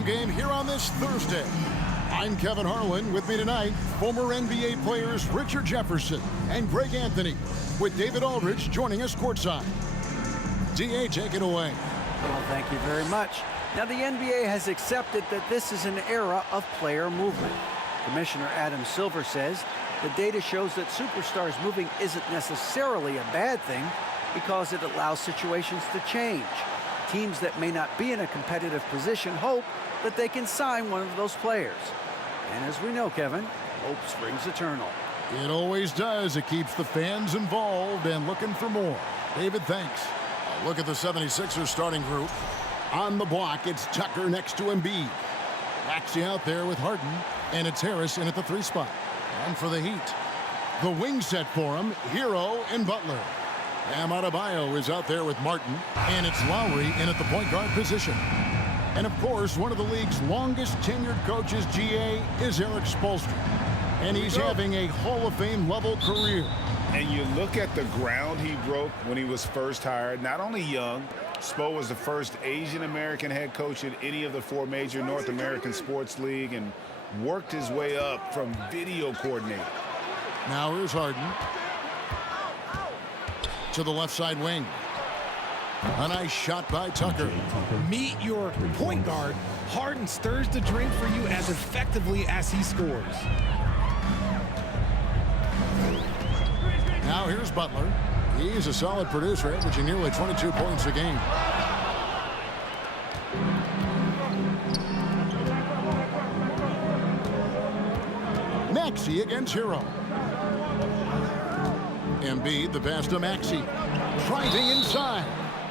afternoon game here on this Thursday. I'm Kevin Harlan. With me tonight, former NBA players Richard Jefferson and Greg Anthony, with David Aldridge joining us courtside. D.A., take it away. Well, thank you very much. Now, the NBA has accepted that this is an era of player movement. Commissioner Adam Silver says the data shows that superstars moving isn't necessarily a bad thing because it allows situations to change. Teams that may not be in a competitive position hope that they can sign one of those players. And as we know, Kevin, hope springs eternal. It always does. It keeps the fans involved and looking for more. David, thanks. A look at the 76ers starting group. On the block, it's Tucker next to Embiid. Maxey out there with Harden, and it's Harris in at the 3 spot. And for the Heat, the wing set for him, Hero and Butler. Bam Adebayo is out there with Martin, and it's Lowry in at the point guard position. And of course, one of the league's longest tenured coaches, GA, is Eric Spoelstra. And he's having a Hall of Fame level career. And you look at the ground he broke when he was first hired. Not only young, Spo was the first Asian American head coach in any of the 4 major North American sports league and worked his way up from video coordinator. Now here's Harden to the left side wing. A nice shot by Tucker. Meet your point guard. Harden stirs the drink for you as effectively as he scores. Now here's Butler. He's a solid producer, averaging nearly 22 points a game. Maxey against Hero. Embiid, the pass to Maxey. Driving inside.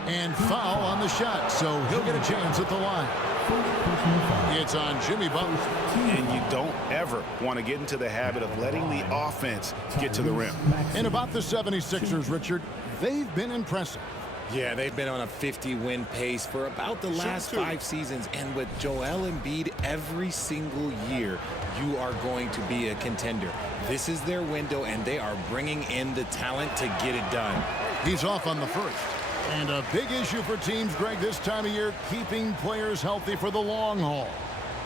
And foul on the shot, so he'll get a chance at the line. It's on Jimmy Butler. And you don't ever want to get into the habit of letting the offense get to the rim. And about the 76ers, Richard, they've been impressive. Yeah, they've been on a 50-win pace for about the last 5 seasons. And with Joel Embiid every single year, you are going to be a contender. This is their window, and they are bringing in the talent to get it done. He's off on the first. And a big issue for teams, Greg, this time of year, keeping players healthy for the long haul.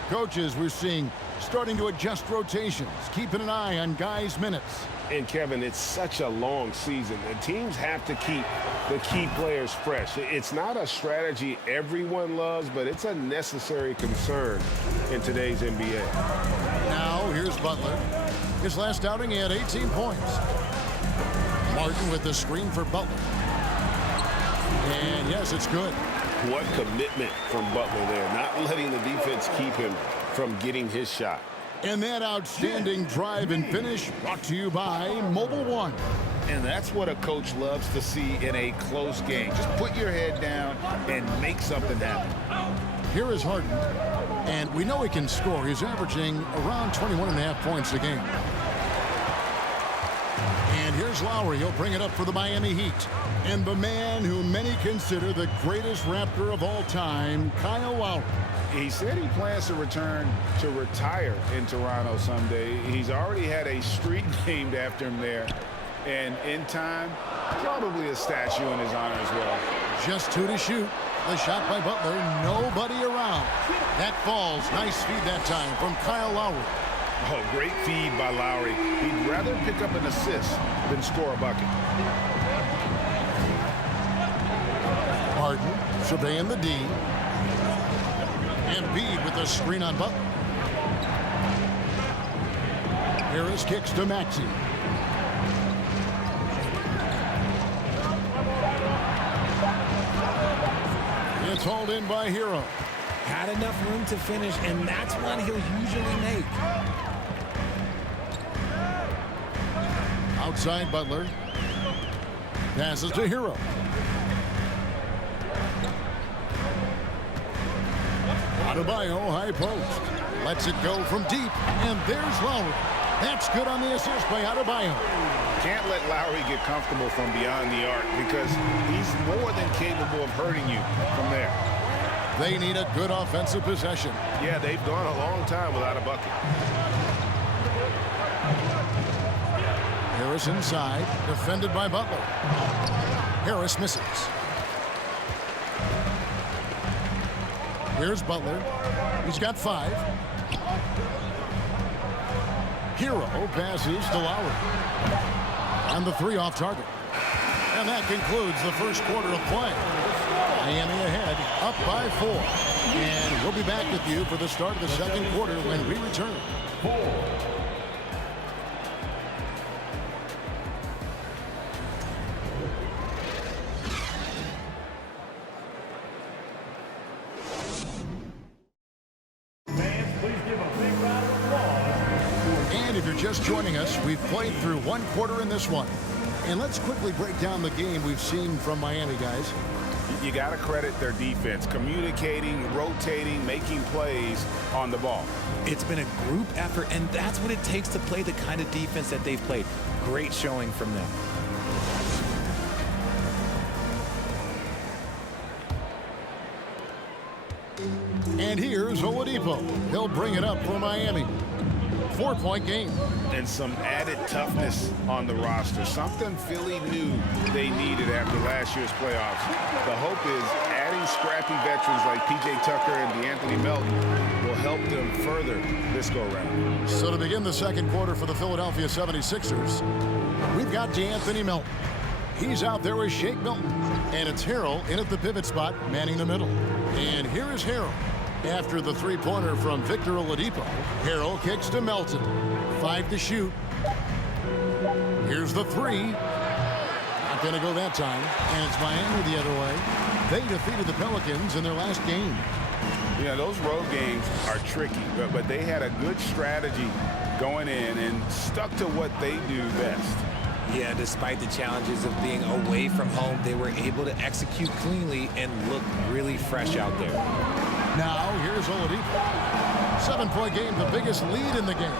Coaches, we're seeing, starting to adjust rotations, keeping an eye on guys' minutes. And, Kevin, it's such a long season. The teams have to keep the key players fresh. It's not a strategy everyone loves, but it's a necessary concern in today's NBA. Now, here's Butler. His last outing, he had 18 points. Martin with the screen for Butler. And, yes, it's good. What commitment from Butler there, not letting the defense keep him from getting his shot. And that outstanding drive and finish brought to you by Mobile One. And that's what a coach loves to see in a close game. Just put your head down and make something happen. Here is Harden. And we know he can score. He's averaging around 21.5 points a game. And here's Lowry. He'll bring it up for the Miami Heat. And the man who many consider the greatest Raptor of all time, Kyle Lowry. He said he plans to return to retire in Toronto someday. He's already had a street named after him there. And in time, probably a statue in his honor as well. Just 2 to shoot. The shot by Butler. Nobody around. That falls. Nice feed that time from Kyle Lowry. Oh, great feed by Lowry. He'd rather pick up an assist than score a bucket. Harden surveying the D. Embiid with a screen on Butler. Harris kicks to Maxey. It's hauled in by Hero. Had enough room to finish, and that's one he'll usually make. Outside Butler. Passes to Hero. Adebayo, high post. Lets it go from deep. And there's Lowry. That's good on the assist by Adebayo. Can't let Lowry get comfortable from beyond the arc because he's more than capable of hurting you from there. They need a good offensive possession. Yeah, they've gone a long time without a bucket. Harris inside, defended by Butler. Harris misses. Here's Butler. He's got 5. Hero passes to Lowry. And the 3 off target. And that concludes the first quarter of play. Miami ahead, up by 4. And we'll be back with you for the start of the second quarter when we return. And if you're just joining us, we've played through 1 quarter in this one. And let's quickly break down the game we've seen from Miami, guys. You got to credit their defense, communicating, rotating, making plays on the ball. It's been a group effort, and that's what it takes to play the kind of defense that they've played. Great showing from them. And here's Oladipo. He'll bring it up for Miami. 4-point game. And some added toughness on the roster. Something Philly knew they needed after last year's playoffs. The hope is adding scrappy veterans like P.J. Tucker and DeAnthony Melton will help them further this go-round. So to begin the second quarter for the Philadelphia 76ers, we've got DeAnthony Melton. He's out there with Shake Milton. And it's Harrell in at the pivot spot, manning the middle. And here is Harrell. After the 3-pointer from Victor Oladipo, Harrell kicks to Melton. 5 to shoot. Here's the 3. Not going to go that time. And it's Miami the other way. They defeated the Pelicans in their last game. Yeah, those road games are tricky, but they had a good strategy going in and stuck to what they do best. Yeah, despite the challenges of being away from home, they were able to execute cleanly and look really fresh out there. Now, here's Oladipo. 7-point game, the biggest lead in the game.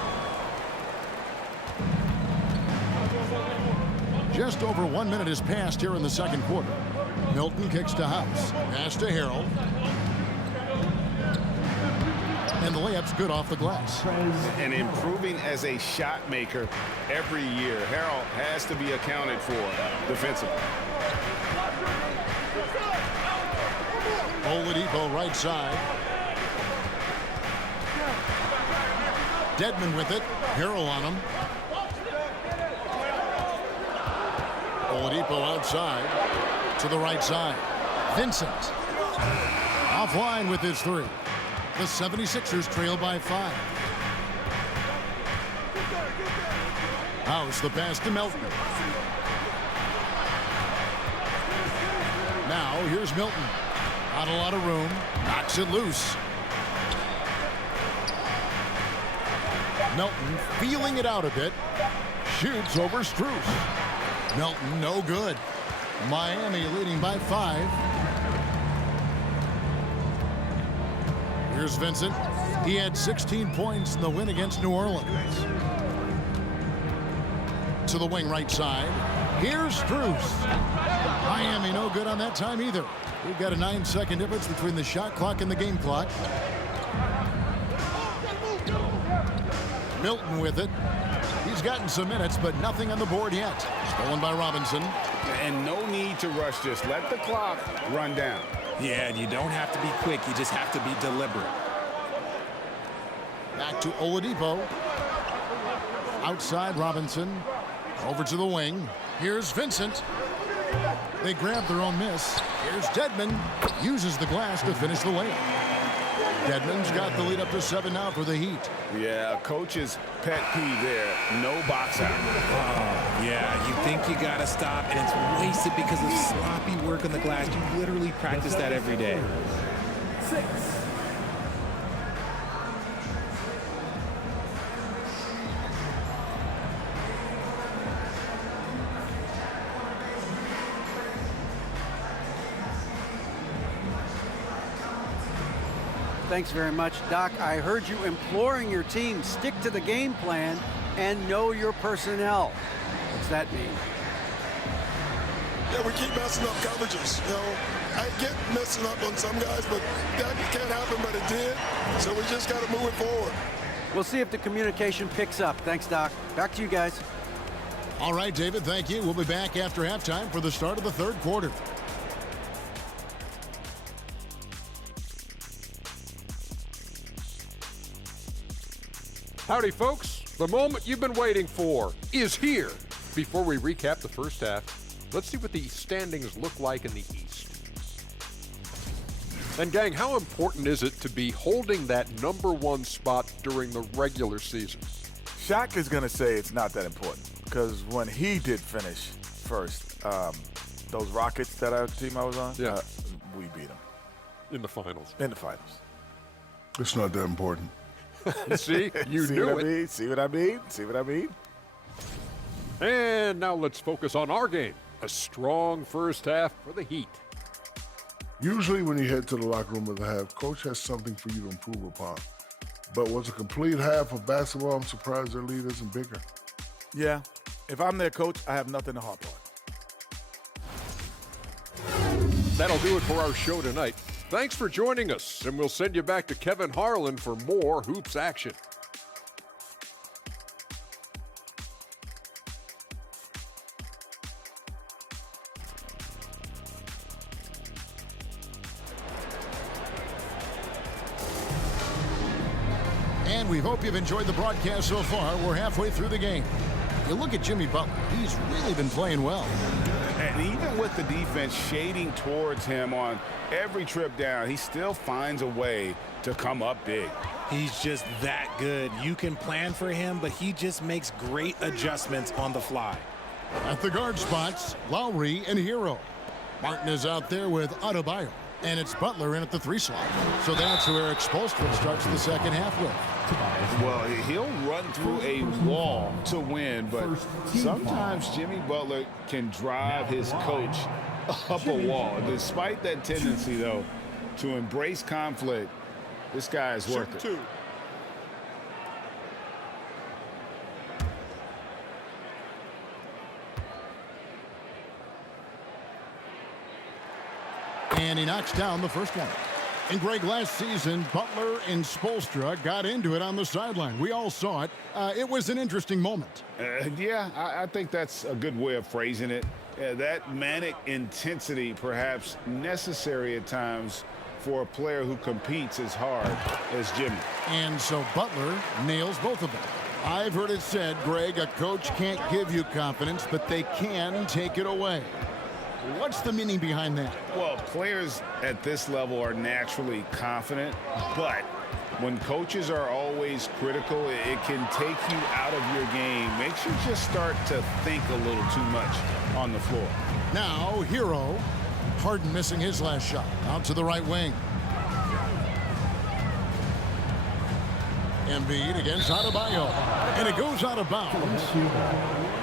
Just over 1 minute has passed here in the second quarter. Milton kicks to House. Pass to Harrell. And the layup's good off the glass. And improving as a shot maker every year. Harrell has to be accounted for defensively. Oladipo right side. Dedmon with it. Harrell on him. Oladipo outside to the right side. Vincent offline with his 3. The 76ers trail by 5. House the pass to Melton. Now here's Milton. Not a lot of room. Knocks it loose. Melton feeling it out a bit. Shoots over Strus. Melton no good. Miami leading by 5. Here's Vincent. He had 16 points in the win against New Orleans. To the wing right side. Here's Strus. Miami no good on that time either. We've got a 9-second difference between the shot clock and the game clock. Milton with it. He's gotten some minutes, but nothing on the board yet. Stolen by Robinson. And no need to rush this. Let the clock run down. Yeah, and you don't have to be quick. You just have to be deliberate. Back to Oladipo. Outside Robinson. Over to the wing. Here's Vincent. They grab their own miss. Here's Dedmon. Uses the glass to finish the layup. Dedmon's got the lead up to 7 now for the Heat. Yeah, coach's pet peeve there. No box out. Yeah, you think you got to stop, and it's wasted because of sloppy work on the glass. You literally practice that every day. 6. Thanks very much, Doc. I heard you imploring your team, stick to the game plan and know your personnel. What's that mean? Yeah, we keep messing up coverages. You know, I get messing up on some guys, but that can't happen, but it did. So we just got to move it forward. We'll see if the communication picks up. Thanks, Doc. Back to you guys. All right, David, thank you. We'll be back after halftime for the start of the third quarter. Howdy, folks. The moment you've been waiting for is here. Before we recap the first half, let's see what the standings look like in the East. And gang, how important is it to be holding that #1 spot during the regular season? Shaq is going to say it's not that important because when he did finish first, those Rockets that our team I was on, we beat them. In the finals. In the finals. It's not that important. See? You See knew what it. I mean? See what I mean? See what I mean? And now let's focus on our game. A strong first half for the Heat. Usually when you head to the locker room of the half, coach has something for you to improve upon. But was a complete half of basketball, I'm surprised their lead isn't bigger. Yeah. If I'm their coach, I have nothing to harp on. That'll do it for our show tonight. Thanks for joining us, and we'll send you back to Kevin Harlan for more hoops action. And we hope you've enjoyed the broadcast so far. We're halfway through the game. You look at Jimmy Butler. He's really been playing well. And even with the defense shading towards him on every trip down, he still finds a way to come up big. He's just that good. You can plan for him, but he just makes great adjustments on the fly. At the guard spots, Lowry and Hero. Martin is out there with Adebayo. And it's Butler in at the 3 slot. So that's who Eric Spoelstra starts the second half with. Well, he'll run through a wall to win, but sometimes Jimmy Butler can drive his coach up a wall. Despite that tendency, though, to embrace conflict, this guy is worth it. And he knocks down the first one. And Greg, last season, Butler and Spoelstra got into it on the sideline. We all saw it. It was an interesting moment. Yeah, I think that's a good way of phrasing it. That manic intensity, perhaps necessary at times for a player who competes as hard as Jimmy. And so Butler nails both of them. I've heard it said, Greg, a coach can't give you confidence, but they can take it away. What's the meaning behind that? Well, players at this level are naturally confident, but when coaches are always critical, it can take you out of your game. Makes you just start to think a little too much on the floor. Now, Hero. Harden missing his last shot. Out to the right wing. Embiid against Adebayo. And it goes out of bounds.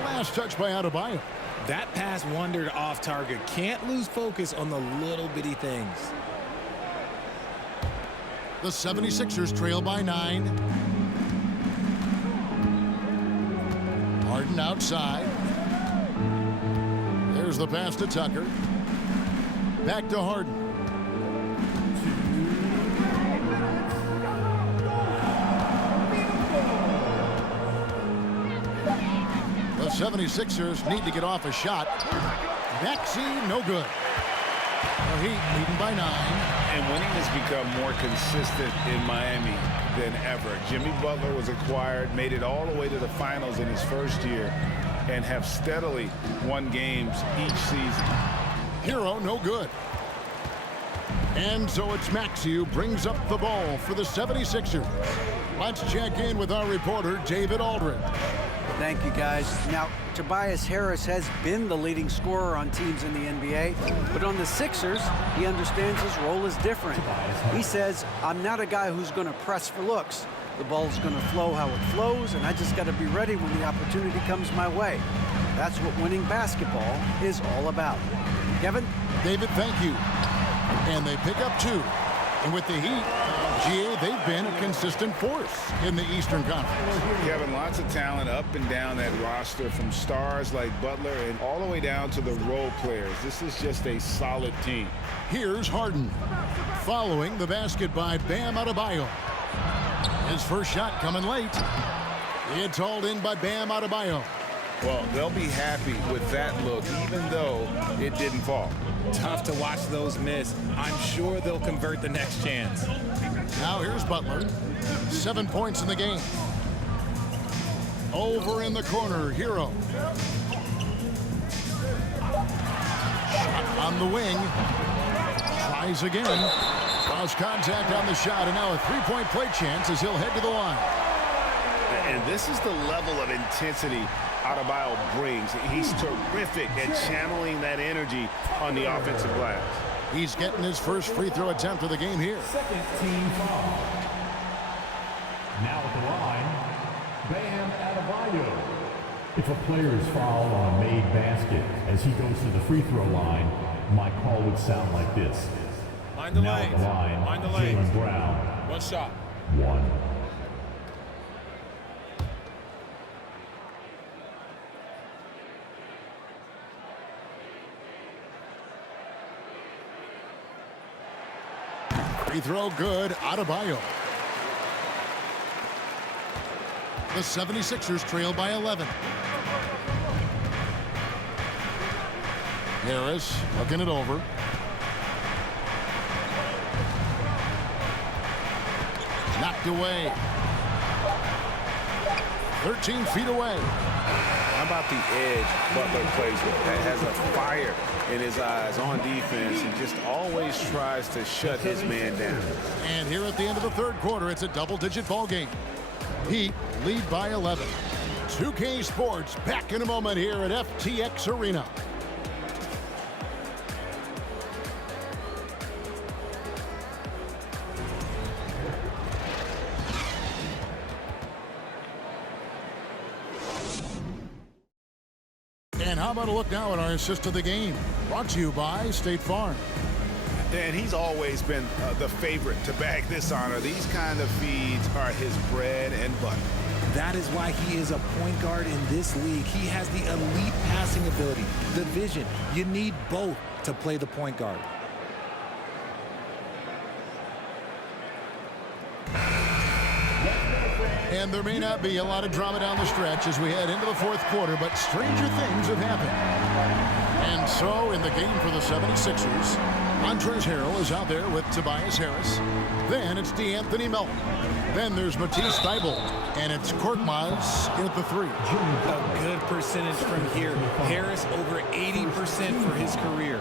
Last touch by Adebayo. That pass wandered off target. Can't lose focus on the little bitty things. The 76ers trail by 9. Harden outside. There's the pass to Tucker. Back to Harden. The 76ers need to get off a shot. Maxey, no good. The Heat leading by 9. And winning has become more consistent in Miami than ever. Jimmy Butler was acquired, made it all the way to the finals in his first year, and have steadily won games each season. Hero, no good. And so it's Maxey who brings up the ball for the 76ers. Let's check in with our reporter, David Aldridge. Thank you, guys. Now, Tobias Harris has been the leading scorer on teams in the NBA, but on the Sixers, he understands his role is different. He says, I'm not a guy who's going to press for looks. The ball's going to flow how it flows, and I just got to be ready when the opportunity comes my way. That's what winning basketball is all about. Kevin? David, thank you. And they pick up 2. And with the Heat, GA, they've been a consistent force in the Eastern Conference. Kevin, lots of talent up and down that roster, from stars like Butler and all the way down to the role players. This is just a solid team. Here's Harden, following the basket by Bam Adebayo. His first shot coming late. It's hauled in by Bam Adebayo. Well, they'll be happy with that look, even though it didn't fall. Tough to watch those miss. I'm sure they'll convert the next chance. Now here's Butler. 7 points in the game. Over in the corner, Hero. Shot on the wing. Tries again. Draws contact on the shot, and now a three-point play chance as he'll head to the line. And this is the level of intensity Adebayo brings. He's terrific at channeling that energy on the offensive glass. He's getting his first free throw attempt of the game here. Second team foul. Now at the line, Bam Adebayo. If a player is fouled on a made basket as he goes to the free throw line, my call would sound like this. Mind the now lane. at the line, Mind the lane. Jaylen Brown. One shot. 1. Free throw good. Adebayo. The 76ers trail by 11. Harris looking it over. Knocked away. 13 feet away. How about the edge Butler plays with? That has a fire in his eyes on defense and just always tries to shut his man down. And here at the end of the third quarter, it's a double-digit ball game. Heat lead by 11. 2K Sports back in a moment here at FTX Arena. And how about a look now at our assist of the game? Brought to you by State Farm. And he's always been the favorite to bag this honor. These kind of feeds are his bread and butter. That is why he is a point guard in this league. He has the elite passing ability, the vision. You need both to play the point guard. And there may not be a lot of drama down the stretch as we head into the fourth quarter, but stranger things have happened. And so in the game for the 76ers, Montrezl Harrell is out there with Tobias Harris. Then it's DeAnthony Melton. Then there's Matisse Thybulle. And it's Korkmaz at the three. A good percentage from here. Harris over 80% for his career.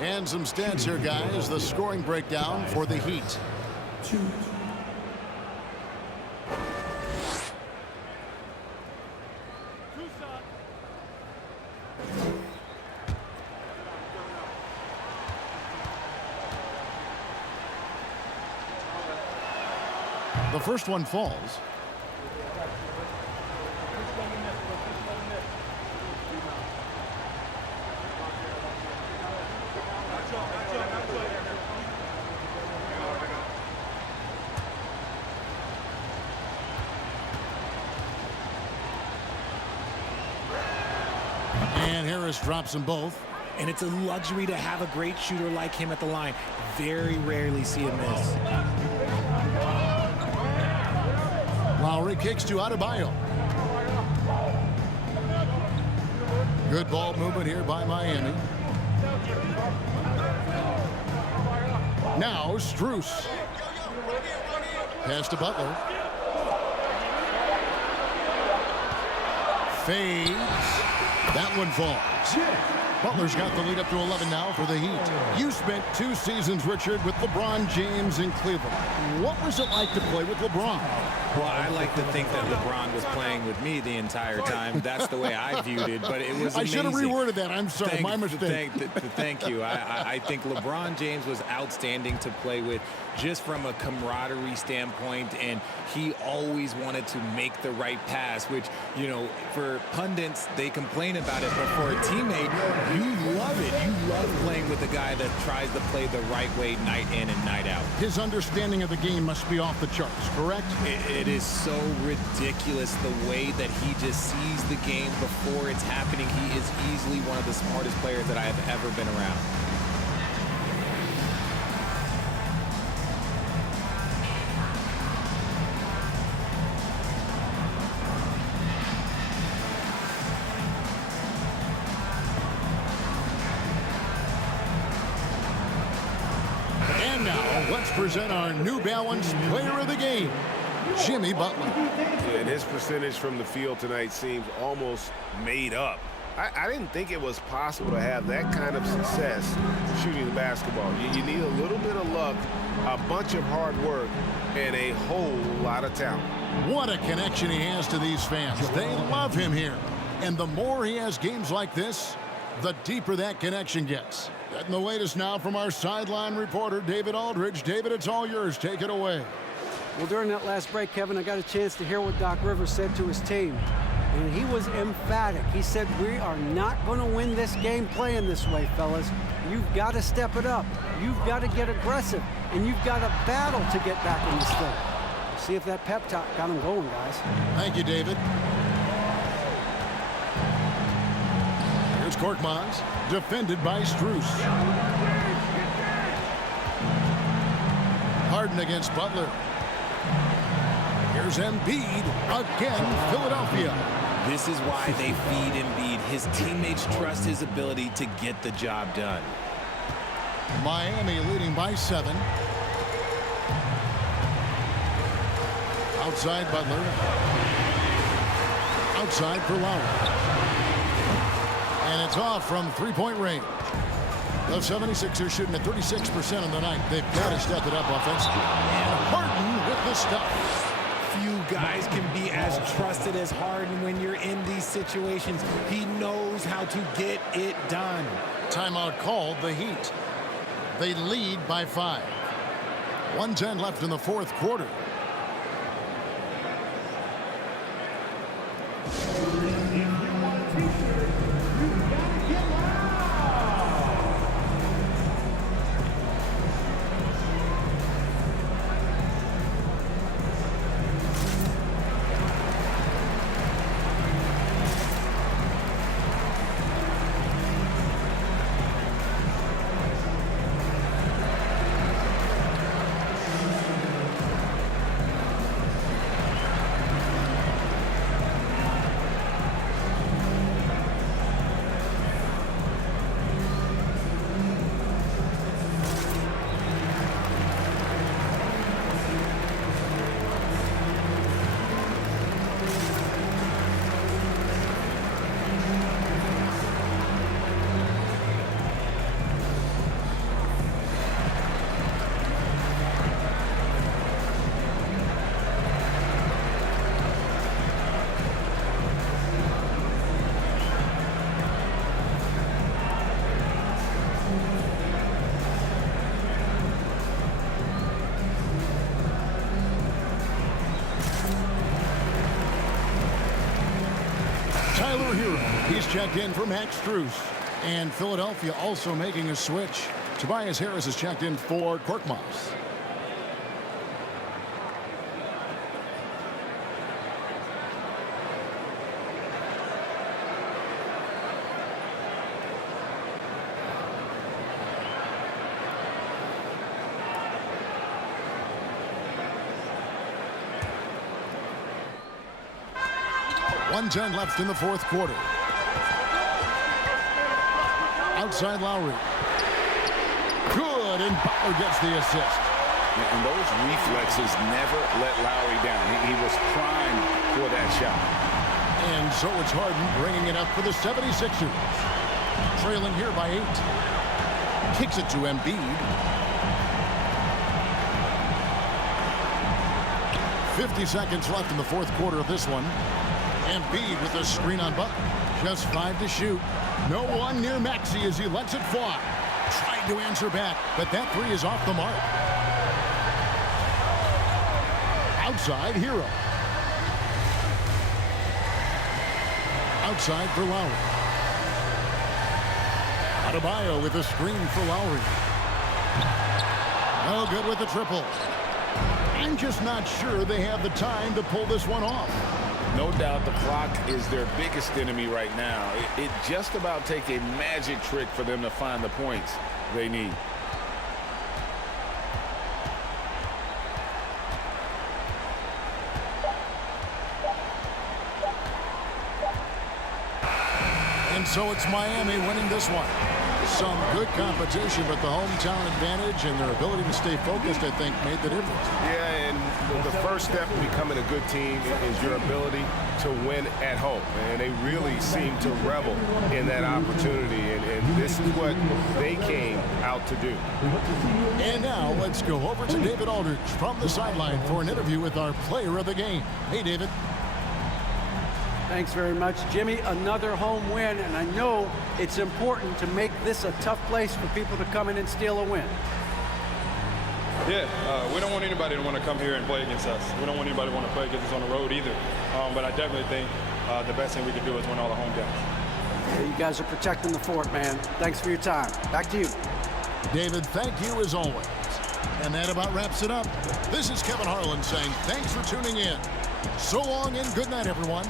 And some stats here, guys. The scoring breakdown for the Heat. The first one falls. And Harris drops them both. And it's a luxury to have a great shooter like him at the line. Very rarely see him miss. Lowry kicks to Adebayo. Good ball movement here by Miami. Now Strus. Pass to Butler. Fades. That one falls. Butler's got the lead up to 11 now for the Heat. You spent 2 seasons, Richard, with LeBron James in Cleveland. What was it like to play with LeBron? Well, I like to think that LeBron was playing with me the entire time. That's the way I viewed it, but it was amazing. I should have reworded that. I'm sorry, my mistake. Thank you. I think LeBron James was outstanding to play with just from a camaraderie standpoint, and he always wanted to make the right pass, which, you know, for pundits, they complain about it, but for a teammate, you love it. You love playing with a guy that tries to play the right way night in and night out. His understanding of the game must be off the charts, correct? It is so ridiculous the way that he just sees the game before it's happening. He is easily one of the smartest players that I have ever been around. And now, let's present our New Balance Player of the Game, Jimmy Butler. And his percentage from the field tonight seems almost made up. I didn't think it was possible to have that kind of success shooting the basketball. You need a little bit of luck, a bunch of hard work, and a whole lot of talent. What a connection he has to these fans. They love him here. And the more he has games like this, the deeper that connection gets. Getting the latest now from our sideline reporter, David Aldridge. David, it's all yours. Take it away. Well, during that last break, Kevin, I got a chance to hear what Doc Rivers said to his team. And he was emphatic. He said, we are not going to win this game playing this way, fellas. You've got to step it up. You've got to get aggressive. And you've got to battle to get back in this thing. See if that pep talk got him going, guys. Thank you, David. Here's Korkmaz, defended by Strus. Harden against Butler. Here's Embiid again, Philadelphia. This is why they feed Embiid. His teammates trust his ability to get the job done. Miami leading by 7. Outside Butler. Outside for Lowry. And it's off from three-point range. The 76ers shooting at 36% on the night. They've got to step it up offensively. And Harden with the stuff. Few guys can be as trusted as Harden when you're in these situations. He knows how to get it done. Timeout called, the Heat. They lead by 5. 1:10 left in the fourth quarter. Tyler Hero, he's checked in for Max Strus. And Philadelphia also making a switch. Tobias Harris is checked in for Korkmaz. .110 left in the fourth quarter. Outside Lowry. Good, and Butler gets the assist. And those reflexes never let Lowry down. He was primed for that shot. And so it's Harden bringing it up for the 76ers. Trailing here by 8. Kicks it to Embiid. 50 seconds left in the fourth quarter of this one. Embiid with a screen on Butler. Just 5 to shoot. No one near Maxey as he lets it fly. Tried to answer back, but that 3 is off the mark. Outside, Hero. Outside for Lowry. Adebayo with a screen for Lowry. No good with the triple. I'm just not sure they have the time to pull this one off. No doubt the clock is their biggest enemy right now. It just about take a magic trick for them to find the points they need. And so it's Miami winning this one. Some good competition, but the hometown advantage and their ability to stay focused, I think, made the difference. Yeah, and the first step in becoming a good team is your ability to win at home. And they really seem to revel in that opportunity. And this is what they came out to do. And now let's go over to David Aldridge from the sideline for an interview with our player of the game. Hey, David. Thanks very much, Jimmy. Another home win, and I know it's important to make this a tough place for people to come in and steal a win. Yeah, we don't want anybody to want to come here and play against us. We don't want anybody to want to play against us on the road either. But I definitely think the best thing we can do is win all the home games. Yeah, you guys are protecting the fort, man. Thanks for your time. Back to you. David, thank you as always. And that about wraps it up. This is Kevin Harlan saying thanks for tuning in. So long and good night, everyone.